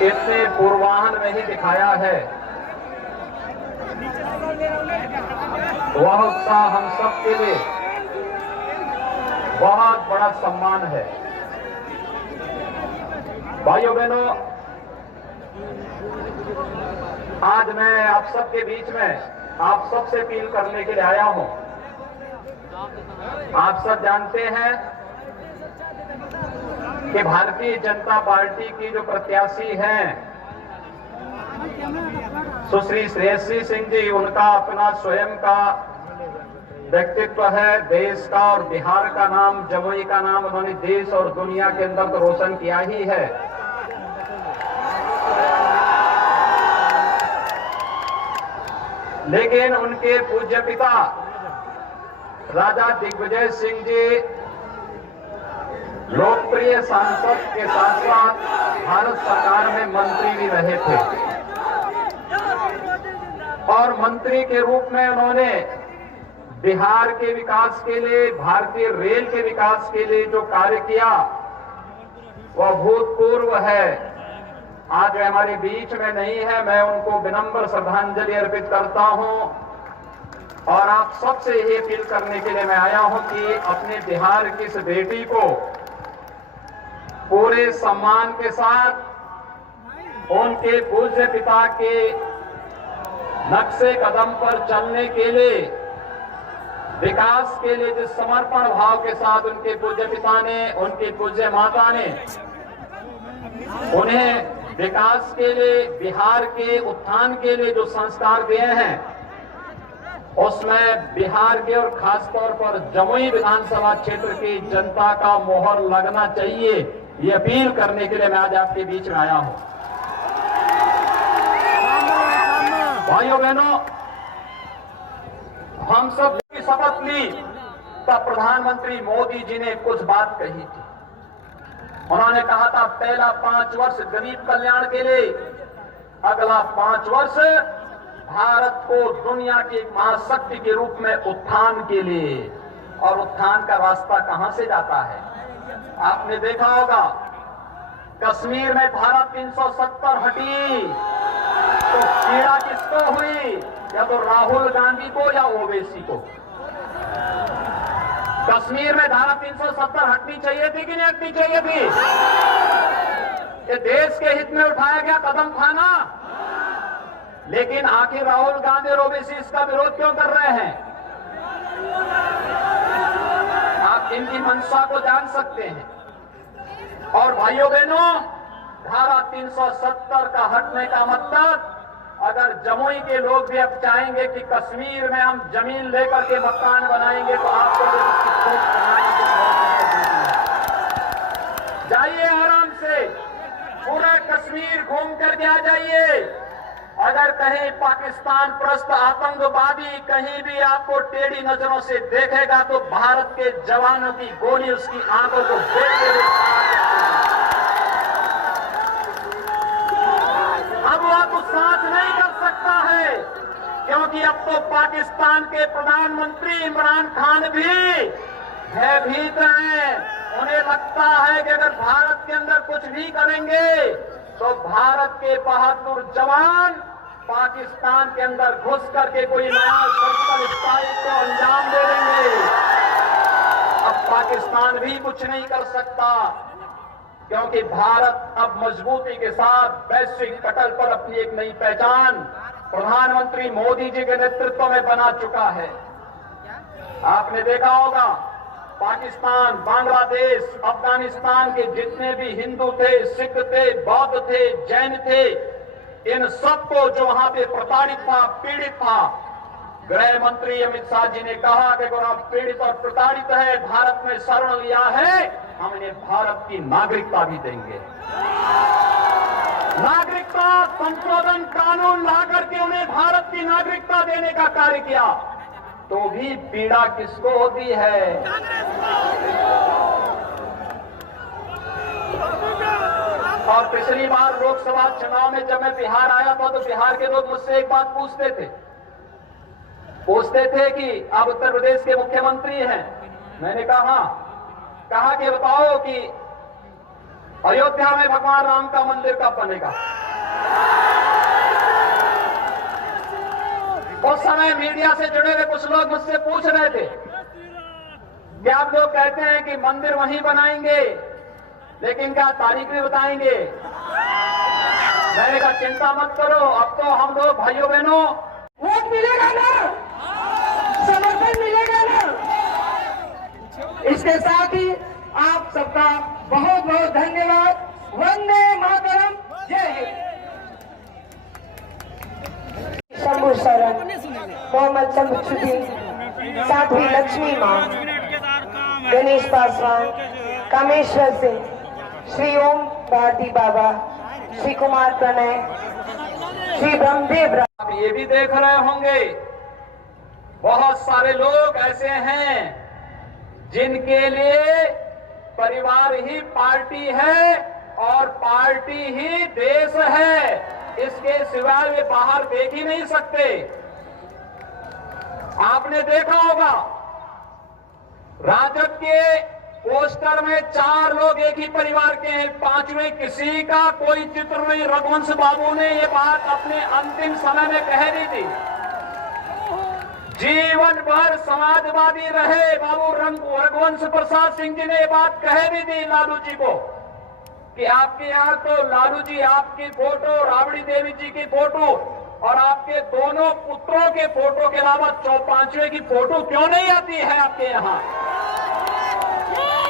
इतने पूर्वाहन में ही दिखाया है, वह उत्साह हम सब के लिए बहुत बड़ा सम्मान है। भाइयों बहनों, आज मैं आप सबके बीच में आप सबसे अपील करने के लिए आया हूं। आप सब जानते हैं कि भारतीय जनता पार्टी की जो प्रत्याशी हैं सुश्री श्रेयसी सिंह जी, उनका अपना स्वयं का व्यक्तित्व है। देश का और बिहार का नाम, जमुई का नाम उन्होंने देश और दुनिया के अंदर तो रोशन किया ही है। लेकिन उनके पूज्य पिता राजा दिग्विजय सिंह जी लोकप्रिय सांसद के साथ साथ भारत सरकार में मंत्री भी रहे थे और मंत्री के रूप में उन्होंने बिहार के विकास के लिए, भारतीय रेल के विकास के लिए जो कार्य किया वह भूतपूर्व है। आज वे हमारे बीच में नहीं है, मैं उनको विनम्र श्रद्धांजलि अर्पित करता हूं और आप सबसे ये अपील करने के लिए मैं आया हूं कि अपने बिहार की इस बेटी को पूरे सम्मान के साथ उनके पूज्य पिता के नक्शे कदम पर चलने के लिए, विकास के लिए जिस समर्पण भाव के साथ उनके पूज्य पिता ने, उनकी पूज्य माता ने उन्हें विकास के लिए, बिहार के उत्थान के लिए जो संस्कार दिए हैं, उसमें बिहार के और खासतौर पर जमुई विधानसभा क्षेत्र की जनता का मोहर लगना चाहिए। ये अपील करने के लिए मैं आज आपके बीच में आया हूं। भाइयों बहनों, हम सब की शपथ ली तब प्रधानमंत्री मोदी जी ने कुछ बात कही थी। उन्होंने कहा था पहला 5 वर्ष गरीब कल्याण के लिए, अगला 5 वर्ष भारत को दुनिया की एक महाशक्ति के रूप में उत्थान के लिए। और उत्थान का रास्ता कहां से जाता है? आपने देखा होगा कश्मीर में धारा 370 हटी तो पीड़ा किसको हुई? या तो राहुल गांधी को या ओवैसी को। कश्मीर में धारा 370 हटनी चाहिए थी कि नहीं हटनी चाहिए थी? ये देश के हित में उठाया गया कदम था ना। लेकिन आखिर राहुल गांधी और ओवैसी इसका विरोध क्यों कर रहे हैं? आप इनकी मंशा को जान सकते हैं। और भाइयों बहनों, धारा 370 का हटने का मतलब, अगर जमुई के लोग भी अब चाहेंगे कि कश्मीर में हम जमीन लेकर के मकान बनाएंगे तो आपको उसकी खोज कराने की जाइए, आराम से पूरा कश्मीर घूम करके आ जाइए। अगर कहीं पाकिस्तान प्रस्त आतंकवादी कहीं भी आपको टेढ़ी नजरों से देखेगा तो भारत के जवानों की गोली उसकी आंखों को देखते हुए अब वह तो साथ नहीं कर सकता है, क्योंकि अब तो पाकिस्तान के प्रधानमंत्री इमरान खान भी भयभीत हैं। उन्हें लगता है कि अगर भारत के अंदर कुछ भी करेंगे तो भारत के बहादुर जवान पाकिस्तान के अंदर घुस करके कोई नया सर्जिकल स्ट्राइक को अंजाम दे देंगे। अब पाकिस्तान भी कुछ नहीं कर सकता, क्योंकि भारत अब मजबूती के साथ वैश्विक पटल पर अपनी एक नई पहचान प्रधानमंत्री मोदी जी के नेतृत्व में बना चुका है। आपने देखा होगा पाकिस्तान, बांग्लादेश, अफगानिस्तान के जितने भी हिंदू थे, सिख थे, बौद्ध थे, जैन थे, इन सबको जो वहां पे प्रताड़ित था, पीड़ित था, गृह मंत्री अमित शाह जी ने कहा कि अगर आप पीड़ित और प्रताड़ित है, भारत में शरण लिया है, हम इन्हें भारत की नागरिकता भी देंगे। नागरिकता संशोधन कानून ला करके उन्हें भारत की नागरिकता देने का कार्य किया, तो भी पीड़ा किसको होती है? और पिछली बार लोकसभा चुनाव में जब मैं बिहार आया था तो बिहार के लोग मुझसे एक बात पूछते थे कि आप उत्तर प्रदेश के मुख्यमंत्री हैं। मैंने कहा कि बताओ कि अयोध्या में भगवान राम का मंदिर कब बनेगा? उस समय मीडिया से जुड़े हुए कुछ लोग मुझसे पूछ रहे थे कि आप लोग कहते हैं कि मंदिर वहीं बनाएंगे, लेकिन क्या तारीख भी बताएंगे? मैंने कहा चिंता मत करो, अब तो हम लोग भाइयों बहनों वोट मिलेगा ना, समर्थन मिलेगा ना। इसके साथ ही आप सबका बहुत बहुत धन्यवाद। वंदे मातरम, जय हिंद। शंभू शरण, मोहम्मद शमसुद्दीन, साध्वी लक्ष्मी माँ, गणेश पासवान, कामेश्वर सिंह, श्री ओम भारती बाबा, श्री कुमार प्रणय, श्री ब्रह्मदेव। आप ये भी देख रहे होंगे बहुत सारे लोग ऐसे हैं जिनके लिए परिवार ही पार्टी है और पार्टी ही देश है, इसके सिवाय वे बाहर देख ही नहीं सकते। आपने देखा होगा राजद के पोस्टर में 4 लोग एक ही परिवार के हैं, 5वें किसी का कोई चित्र नहीं। रघुवंश बाबू ने ये बात अपने अंतिम समय में कह दी थी, जीवन भर समाजवादी रहे बाबू रघुवंश प्रसाद सिंह जी ने ये बात कह दी थी लालू जी को कि आपके यहाँ तो लालू जी आपकी फोटो, राबड़ी देवी जी की फोटो और आपके दोनों पुत्रों के फोटो के अलावा 5वें की फोटो क्यों नहीं आती है आपके यहाँ?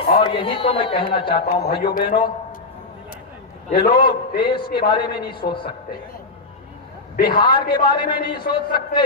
और यही तो मैं कहना चाहता हूं भाइयों बहनों, ये लोग देश के बारे में नहीं सोच सकते, बिहार के बारे में नहीं सोच सकते,